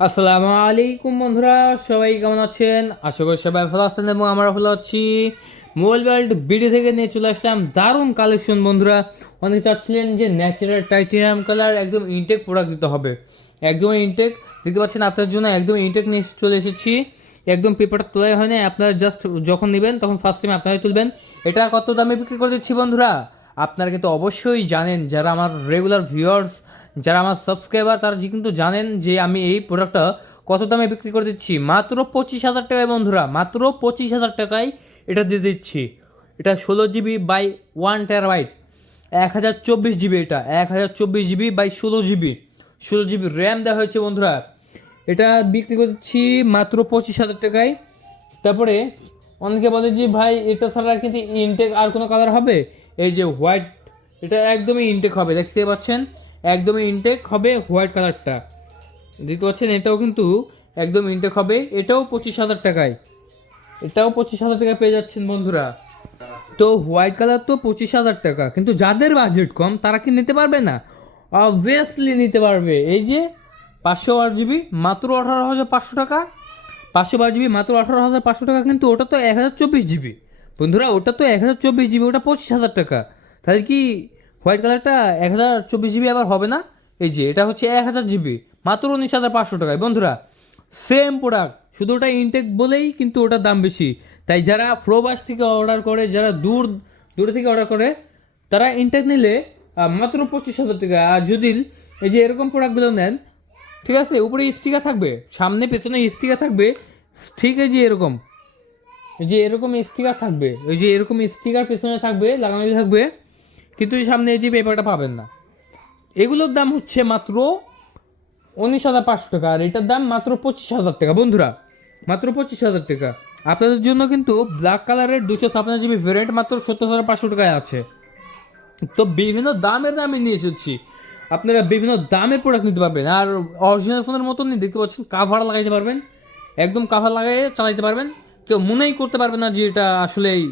আসসালামু আলাইকুম বন্ধুরা, সবাই কেমন আছেন? আশা করি সবাই ভালো আছেন এবং আমরা ভালো আছি। মোবাইল ওয়ার্ল্ড বিডি থেকে নিয়ে চলে আসলাম দারুণ কালেকশন বন্ধুরা। অনেকে চাচ্ছিলেন যে ন্যাচারাল টাইটেনিয়াম কালার একদম ইনটেক প্রোডাক্ট দিতে হবে, একদম ইনটেক দেখতে পাচ্ছেন আপনার জন্য একদম ইনটেক নিয়ে চলে এসেছি। একদম পেপারটা তোলাই হয় না, আপনারা জাস্ট যখন নেবেন তখন ফার্স্ট টাইম আপনারাই তুলবেন। এটা কত দামে বিক্রি করে দিচ্ছি বন্ধুরা? আপনারা কিন্তু অবশ্যই জানেন, যারা আমার রেগুলার ভিউয়ার্স, যারা আমার সাবস্ক্রাইবার, তারা কিন্তু জানেন যে আমি এই প্রোডাক্টটা কত দামে বিক্রি করে দিচ্ছি। মাত্র 25,000 টাকায় বন্ধুরা, মাত্র 25,000 টাকায় এটা দিয়ে দিচ্ছি। এটা 16 জিবি বাই 1 টেরাবাইট, 1024 জিবি, এটা 1024 GB by 16 GB, 16 GB RAM দেওয়া হয়েছে বন্ধুরা। এটা বিক্রি করছি মাত্র 25,000 টাকায়। তারপরে অনেকে বলে যে ভাই এটা ছাড়া কিন্তু ইনটেক আর কোনো কালার হবে? এই যে হোয়াইট, এটা একদমই ইনটেক হবে, দেখতে পাচ্ছেন একদমই ইনটেক হবে হোয়াইট কালারটা, দেখতে পাচ্ছেন এটাও কিন্তু একদম ইনটেক হবে। এটাও 25,000 টাকায়, এটাও 25,000 টাকায় পেয়ে যাচ্ছেন বন্ধুরা। তো হোয়াইট কালার তো 25,000 টাকা, কিন্তু যাদের বাজেট কম তারা কি নিতে পারবে না? অবভিয়াসলি নিতে পারবে। এই যে 512 জিবি মাত্র 18,500 টাকা, 512 জিবি মাত্র 18,500 টাকা, কিন্তু ওটা তো 1024 জিবি বন্ধুরা, ওটা তো 1024 জিবি, ওটা 25,000 টাকা। তাহলে কি হোয়াইট কালারটা 1024 জিবি আবার হবে না? এই যে এটা হচ্ছে 1000 জিবি মাত্র 19,500 টাকায় বন্ধুরা। সেম প্রোডাক্ট, শুধু ওটা ইনটেক বলেই কিন্তু ওটার দাম বেশি। তাই যারা প্রবাস থেকে অর্ডার করে, যারা দূর থেকে অর্ডার করে, তারা ইনটেক নিলে মাত্র 25,000 টাকা। আর যদি এই যে এরকম প্রোডাক্টগুলো নেন, ঠিক আছে, উপরে স্টিকার থাকবে, সামনে পেছনে স্টিকার থাকবে, ঠিক এই যে এরকম, এই যে এরকম স্টিকার থাকবে, ওই যে এরকম স্টিকার পেছনে থাকবে, লাগানো থাকবে, কিন্তু এই সামনে এই যে পেপারটা পাবেন না। এগুলোর দাম হচ্ছে মাত্র 19,500 টাকা, আর এটার দাম মাত্র 25,000 টাকা বন্ধুরা, মাত্র 25,000 টাকা। আপনাদের জন্য কিন্তু ব্ল্যাক কালারের 256 জিবি ভ্যারিয়েন্ট মাত্র 70,500 টাকায় আছে। তো বিভিন্ন দামের দামে নিয়ে এসেছি, আপনারা বিভিন্ন দামে প্রোডাক্ট নিতে পারবেন। আর অরিজিনাল ফোনের মতনই দেখতে পাচ্ছেন, কাভার লাগাইতে পারবেন, একদম কাভার লাগাই চালাইতে পারবেন, কেউ মনেই করতে পারবে না যে এটা আসলেই।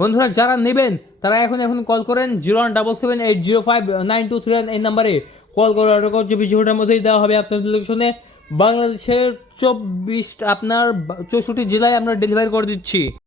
বন্ধুরা যারা নেবেন তারা এখন কল করেন 0177805923 এই নাম্বারে কল করে অর্ডার করছে। 20 ঘন্টার মধ্যেই দেওয়া হবে আপনাদের লোকেশনে। বাংলাদেশের 24 আপনার 64 জেলায় আমরা ডেলিভারি করে দিচ্ছি।